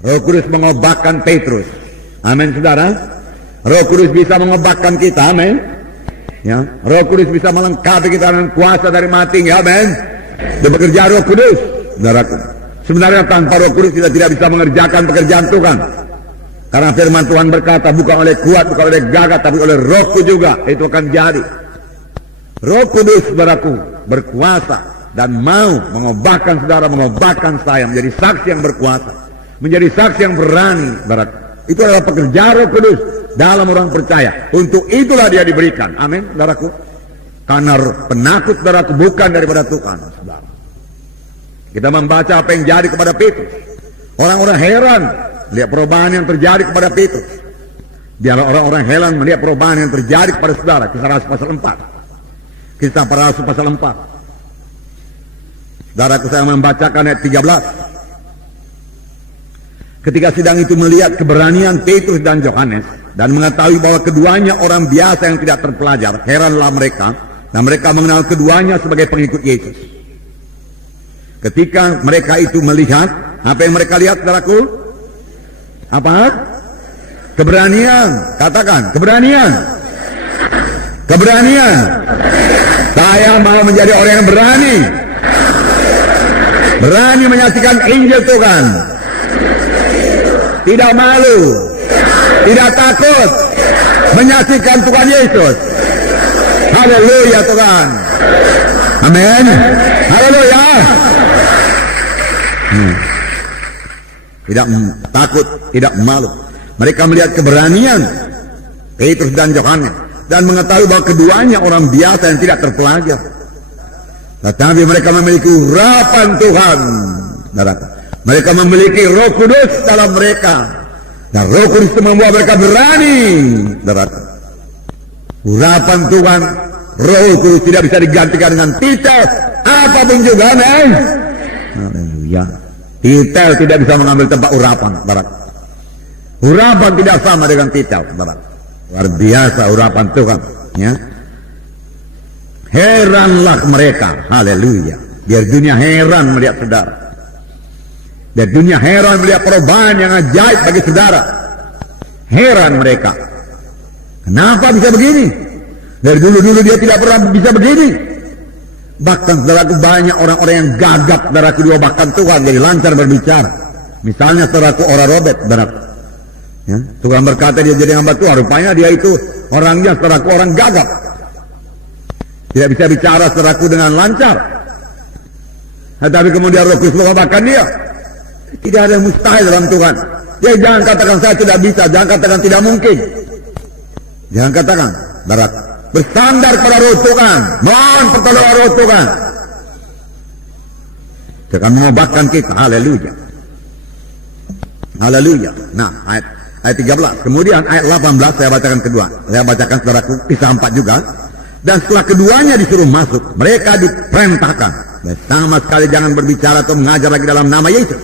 Roh Kudus mengobatkan Petrus. Amin, saudara. Roh Kudus bisa mengobatkan kita. Amin. Ya, Roh Kudus bisa melengkapi kita dengan kuasa dari mati. Ya, amin. Dan bekerja Roh Kudus, saudaraku. Sebenarnya tanpa Roh Kudus kita tidak bisa mengerjakan pekerjaan Tuhan. Karena firman Tuhan berkata, bukan oleh kuat, bukan oleh gagah, tapi oleh Rohku juga itu akan jadi. Roh Kudus, saudaraku, berkuasa dan mau mengobatkan saudara, mengobatkan saya menjadi saksi yang berkuasa, menjadi saksi yang berani, saudaraku. Itu adalah pekerja Roh Kudus dalam orang percaya. Untuk itulah dia diberikan. Amin, saudaraku. Karena penakut, saudaraku, bukan daripada Tuhan, saudara. Kita membaca apa yang jadi kepada Petrus. Orang-orang heran lihat perubahan yang terjadi kepada Petrus. Biarlah orang-orang heran melihat perubahan yang terjadi kepada saudara. Kisah Rasul pasal 4. Kisah para Rasul pasal 4. Saudaraku, saya membacakan ayat 13. Ketika sidang itu melihat keberanian Petrus dan Yohanes dan mengetahui bahwa keduanya orang biasa yang tidak terpelajar, heranlah mereka, dan mereka mengenal keduanya sebagai pengikut Yesus. Ketika mereka itu melihat, apa yang mereka lihat, saudaraku? Apa? Keberanian. Katakan, keberanian. Keberanian. Saya mau menjadi orang yang berani. Berani menyaksikan Injil Tuhan. Tidak malu. Tidak takut. Menyaksikan Tuhan Yesus. Haleluya Tuhan. Amin. Haleluya. Tidak takut, tidak malu. Mereka melihat keberanian Petrus dan Yohanes dan mengetahui bahwa keduanya orang biasa yang tidak terpelajar. Tetapi mereka memiliki urapan Tuhan. Mereka memiliki Roh Kudus dalam mereka. Dan Roh Kudus itu membuat mereka berani. Urapan Tuhan, Roh Kudus tidak bisa digantikan dengan titel apapun juga. Amin. Haleluya. Titel tidak bisa mengambil tempat urapan, saudara. Urapan tidak sama dengan titel, saudara. Luar biasa urapan Tuhan, ya. Heranlah mereka, haleluya. Biar dunia heran melihat saudara. Biar dunia heran melihat perubahan yang ajaib bagi saudara. Heran mereka. Kenapa bisa begini? Dari dulu-dulu dia tidak pernah bisa begini. Bahkan saudaraku, banyak orang-orang yang gagap, saudaraku, juga bahkan Tuhan jadi lancar berbicara. Misalnya saudaraku Ora Robert, saudaraku, ya, Tuhan berkata dia jadi hamba Tuhan. Rupanya dia itu orangnya, saudaraku, orang gagap, tidak bisa bicara, saudaraku, dengan lancar. Tetapi kemudian Roh Kudus mengobatkan dia. Tidak ada yang mustahil dalam Tuhan. Ya, jangan katakan saya tidak bisa, jangan katakan tidak mungkin. Jangan katakan, saudaraku, bersandar pada Roh Tuhan, mohon pertolongan Roh Tuhan. Dia akan mengobatkan kita. Haleluya. Haleluya. Nah, ayat 13. Kemudian ayat 18 saya bacakan kedua. Saya bacakan saudaraku Kisah 4 juga. Dan setelah keduanya disuruh masuk, mereka diperintahkan dan sama sekali jangan berbicara atau mengajar lagi dalam nama Yesus.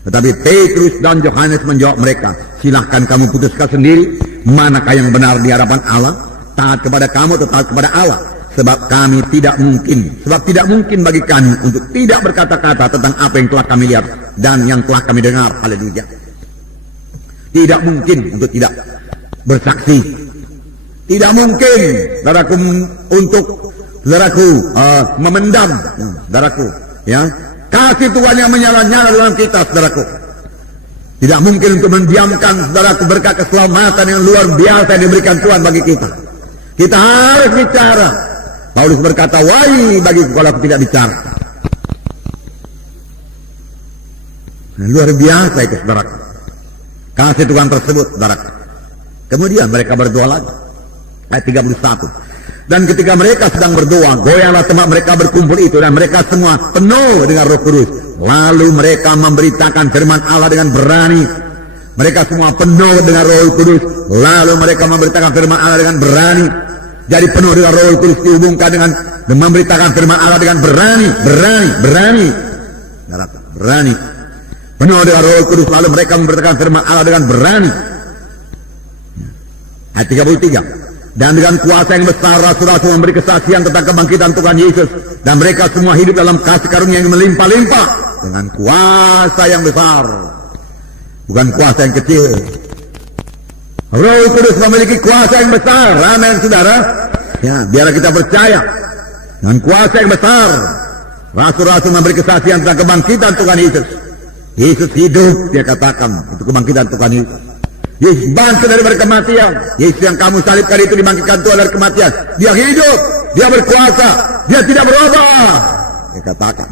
Tetapi Petrus dan Yohanes menjawab mereka, silahkan kamu putuskan sendiri manakah yang benar di hadapan Allah, taat kepada kamu atau taat kepada Allah. Sebab tidak mungkin bagi kami untuk tidak berkata-kata tentang apa yang telah kami lihat dan yang telah kami dengar. Haleluya. Tidak mungkin untuk tidak bersaksi. Tidak mungkin, saudaraku, untuk saudaraku memendam, saudaraku, ya, kasih Tuhan yang menyala-nyala dalam kita, saudaraku. Tidak mungkin untuk mendiamkan, saudaraku, berkat keselamatan yang luar biasa yang diberikan Tuhan bagi kita. Kita harus bicara. Paulus berkata, wahai bagiku kalau aku tidak bicara. Nah, luar biasa itu, saudaraku. Kasih Tuhan tersebut, saudaraku. Kemudian mereka berdoa lagi. Ayat 31. Dan ketika mereka sedang berdoa, goyahlah tempat mereka berkumpul itu, dan mereka semua penuh dengan Roh Kudus. Lalu mereka memberitakan firman Allah dengan berani. Mereka semua penuh dengan Roh Kudus. Lalu mereka memberitakan firman Allah dengan berani. Jadi penuh dengan Roh Kudus dihubungkan dengan memberitakan firman Allah dengan berani. Penuh dengan Roh Kudus, lalu mereka memberitakan firman Allah dengan berani. Ayat 33. Dan dengan kuasa yang besar rasul-rasul memberi kesaksian tentang kebangkitan Tuhan Yesus, dan mereka semua hidup dalam kasih karunia yang melimpah-limpah dengan kuasa yang besar. bukan kuasa yang kecil. Roh Kudus memiliki kuasa yang besar. Amin, saudara. Ya, biarlah kita percaya dengan kuasa yang besar. Rasul-rasul memberi kesaksian tentang kebangkitan Tuhan Yesus. Yesus hidup, dia katakan, itu kebangkitan Tuhan Yesus. Yesus bangkit dari kematian. Yesus yang kamu salibkan itu dibangkitkan Tuhan dari kematian. Dia hidup, dia berkuasa, dia tidak berubah. Dia katakan.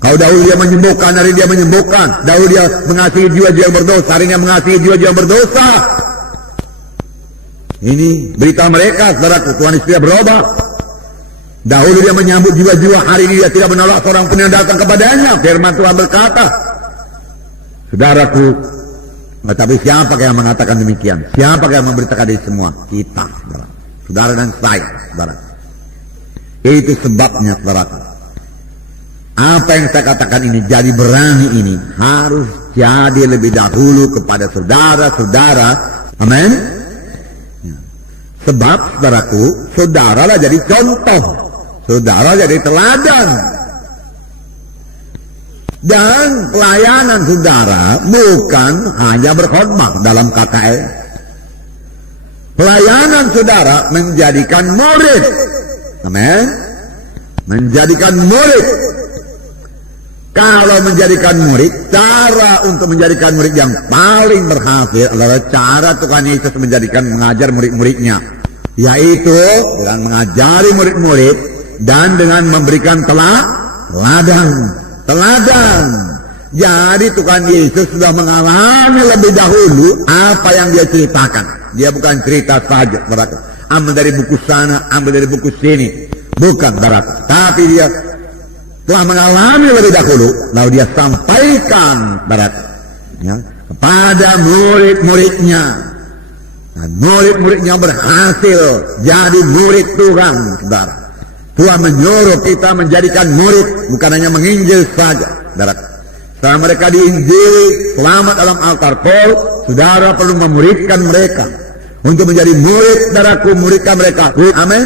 Kalau dahulu dia menyembuhkan, hari dia menyembuhkan. Dahulu dia mengasihi jiwa-jiwa yang berdosa, hari dia mengasihi jiwa-jiwa yang berdosa. Ini berita mereka, saudaraku, Tuhan Yesus tidak berubah. Dahulu dia menyambut jiwa-jiwa, hari ini dia tidak menolak seorang pun yang datang kepadanya. Firman Tuhan berkata, saudaraku, tetapi siapa yang mengatakan demikian? Siapa yang memberitakan ini semua? Kita, saudara. Saudara dan saya, saudara. Itu sebabnya, saudaraku. Apa yang saya katakan ini, jadi berani ini, harus jadi lebih dahulu kepada saudara-saudara. Amin. Sebab, saudaraku, saudaralah jadi contoh. Saudara jadi teladan. Dan pelayanan saudara bukan hanya berkhidmat dalam KKL. Pelayanan saudara menjadikan murid. Amin. Menjadikan murid. Kalau menjadikan murid, cara untuk menjadikan murid yang paling berhasil adalah cara Tuhan Yesus mengajar murid-muridnya. Yaitu dengan mengajari murid-murid dan dengan memberikan teladan. Jadi Tuhan Yesus sudah mengalami lebih dahulu apa yang dia ceritakan. Dia bukan cerita saja, saudara. Ambil dari buku sana, ambil dari buku sini. Bukan, saudara. Tapi dia telah mengalami lebih dahulu, lalu dia sampaikan, saudara, ya, kepada murid-muridnya. Dan murid-muridnya berhasil jadi murid Tuhan, saudara. Tuhan menyuruh kita menjadikan murid, bukan hanya menginjil saja, saudara. Setelah mereka diinjili, selamat dalam altar Paul, saudara perlu memuridkan mereka. Untuk menjadi murid, saudaraku, muridkan mereka. Amin.